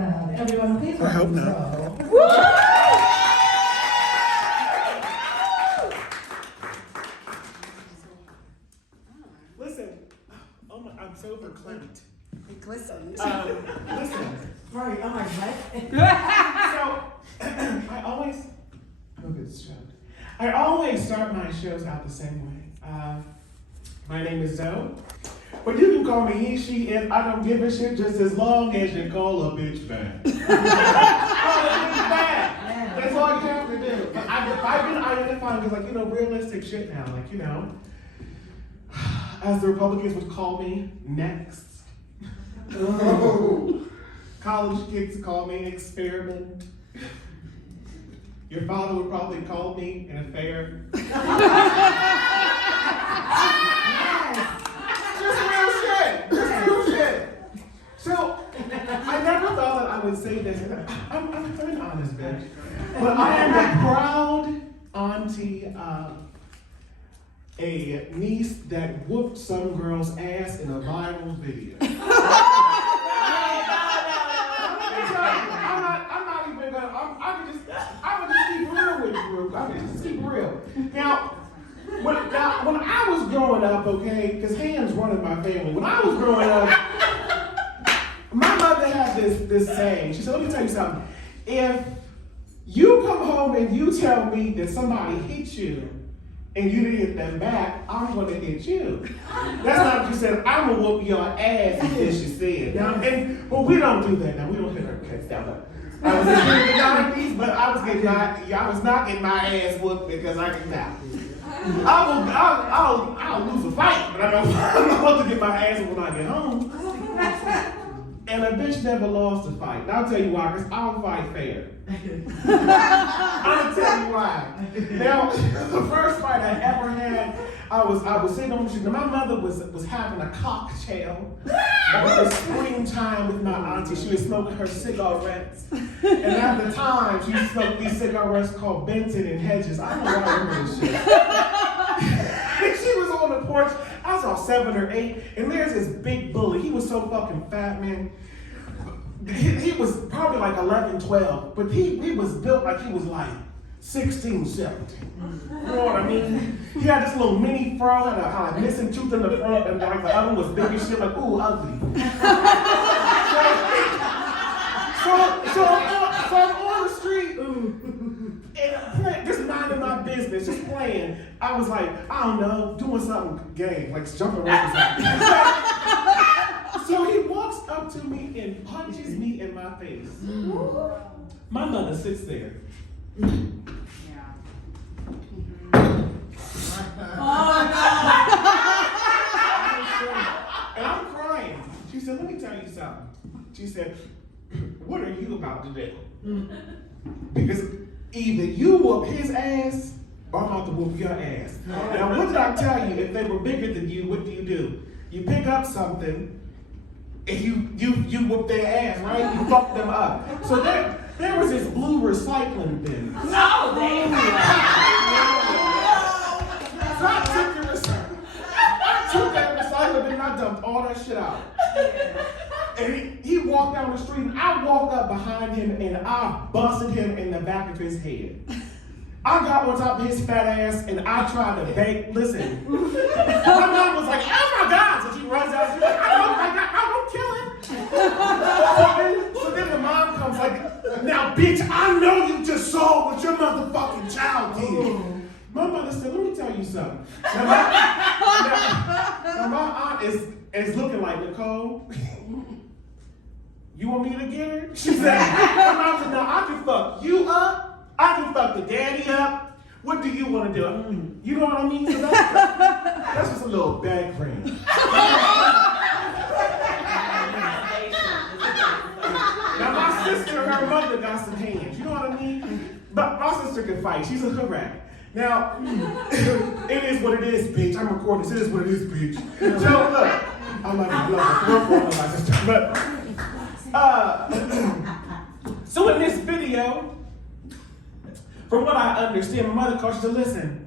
Everyone, please I hope welcome not. Listen, I'm so verklempt. It glistens. Listen, Right, I'm like, what? so I always start my shows out the same way. My name is Zoe, but you can call me he, she, it. I don't give a shit just as long as you call a bitch back. That's all you have to do. But I've been identifying as realistic shit now. As the Republicans would call me, next. College kids call me experiment. Your father would probably call me an affair. Just real shit. So, I never thought that I would say this. I'm an honest bitch. But I am the proud auntie of a niece that whooped some girl's ass in a viral video. I would just keep real with you. I would just keep real. Now, when I was growing up, okay, because Ham's running my family. When I was growing up, my mother had this saying. She said, let me tell you something. If you come home and you tell me that somebody hit you and you didn't hit them back, I'm going to hit you. That's not what you said. I'm going to whoop your ass, as she said. But we don't do that now. We don't hit our kids down. I was in the 90s, but I was not getting my ass whooped because I can die. I'll lose a fight, but I'm about to get my ass whooped when I get home. And a bitch never lost a fight. And I'll tell you why, because I'll fight fair. I'll tell you why. Now, the first fight I ever had, I was sitting on the street. My mother was having a cocktail over the springtime with my auntie. She was smoking her cigarettes. And at the time, she smoked these cigarettes called Benson and Hedges. I don't know why I remember this shit. And she was on the porch. I was about 7 or 8, and there's this big bully. He was so fucking fat, man. He was probably like 11, 12, but he was built like he was like 16, 17. You know what I mean? He had this little mini fro, had a missing tooth in the front, and like the other one was big as shit, like, ooh, ugly. So I'm on the street, and just minding my business, just playing. I was like, I don't know, doing something gay, like jumping around. So he walks up to me and punches me in my face. My mother sits there. And I'm crying. She said, let me tell you something. She said, what are you about to do? Because either you whoop his ass or I'm about to whoop your ass. Now, what did I tell you? If they were bigger than you, what do? You pick up something and you whoop their ass, right? You fuck them up. So there was this blue recycling bin. No, they So I took that recycling bin and I dumped all that shit out. And he walked down the street and I walked up behind him and I busted him in the back of his head. I got on top of his fat ass and I tried to beg. Listen, my mom was like, oh my God. So she runs out. She's like, I don't kill him. So then the mom comes like, now bitch, I know you just saw what your motherfucking child did. My mother said, let me tell you something. Now my aunt is looking like, Nicole, you want me to get her? She said, my mom said, no, I can fuck you up. I can fuck the daddy up. What do you want to do? You know what I mean? So that's just a little background. Now my sister and her mother got some hands. You know what I mean? But my sister can fight. She's a correct. Now, it is what it is, bitch. I'm recording this. It is what it is, bitch. So look, I'm like, my sister. But so in this video, from what I understand, my mother called, she said, listen,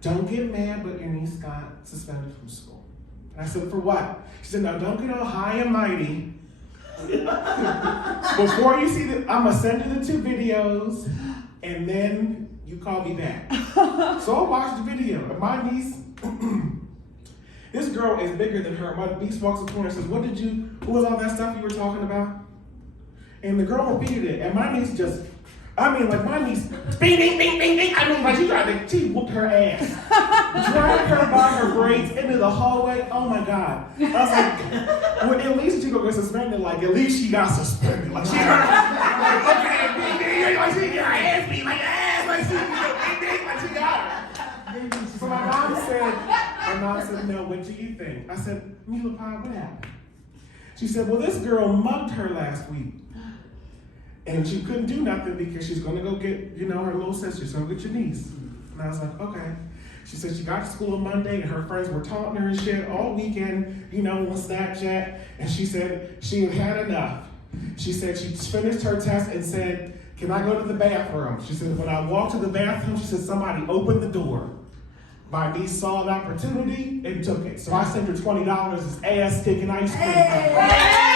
don't get mad, but your niece got suspended from school. And I said, for what? She said, no, don't get all high and mighty Before you see I'm gonna send you the 2 videos, and then you call me back. So I watched the video, and my niece, this girl is bigger than her. My niece walks up to her and says, what was all that stuff you were talking about? And the girl repeated it, and my niece my niece, bing, bing, bing, bing, bing. She whooped her ass. Dragged her by her braids into the hallway. Oh my God. I was like, well, at least she gonna get suspended. Like, at least she got suspended. Like, she got okay, bing, bing, like, she got her ass beat, like, ass, like, she, bing, bing, like, she got her. So my mom said, no, what do you think? I said, Mila Pie, what happened? She said, well, this girl mugged her last week. And she couldn't do nothing because she's gonna go get, her little sister, so go get your niece. And I was like, okay. She said she got to school on Monday and her friends were taunting her and shit all weekend, on Snapchat. And she said she had enough. She said she finished her test and said, can I go to the bathroom? She said, when I walked to the bathroom, she said, somebody opened the door. My niece saw an opportunity and took it. So I sent her $20 as ass kicking ice cream. Hey!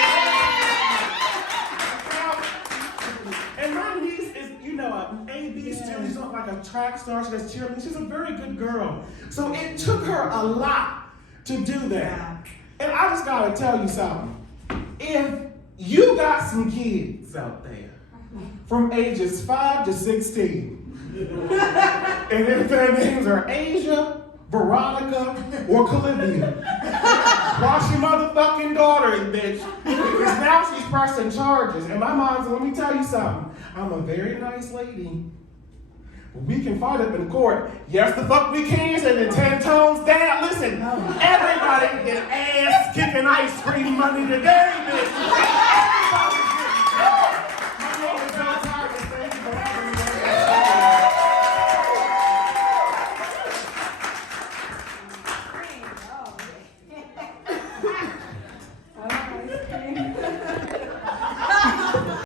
And my niece is, an A-B student. She's not like a track star. She does cheerleading. She's a very good girl. So it took her a lot to do that. And I just gotta tell you something. If you got some kids out there from ages 5 to 16, and if their names are Asia, Veronica, or Calivia, watch your motherfucking daughter, bitch. Because now she's pressing charges. And my mom said, let me tell you something. I'm a very nice lady. We can fight up in court. Yes, the fuck we can, and then 10 tones down. Listen, everybody can get ass kicking ice cream money today, bitch.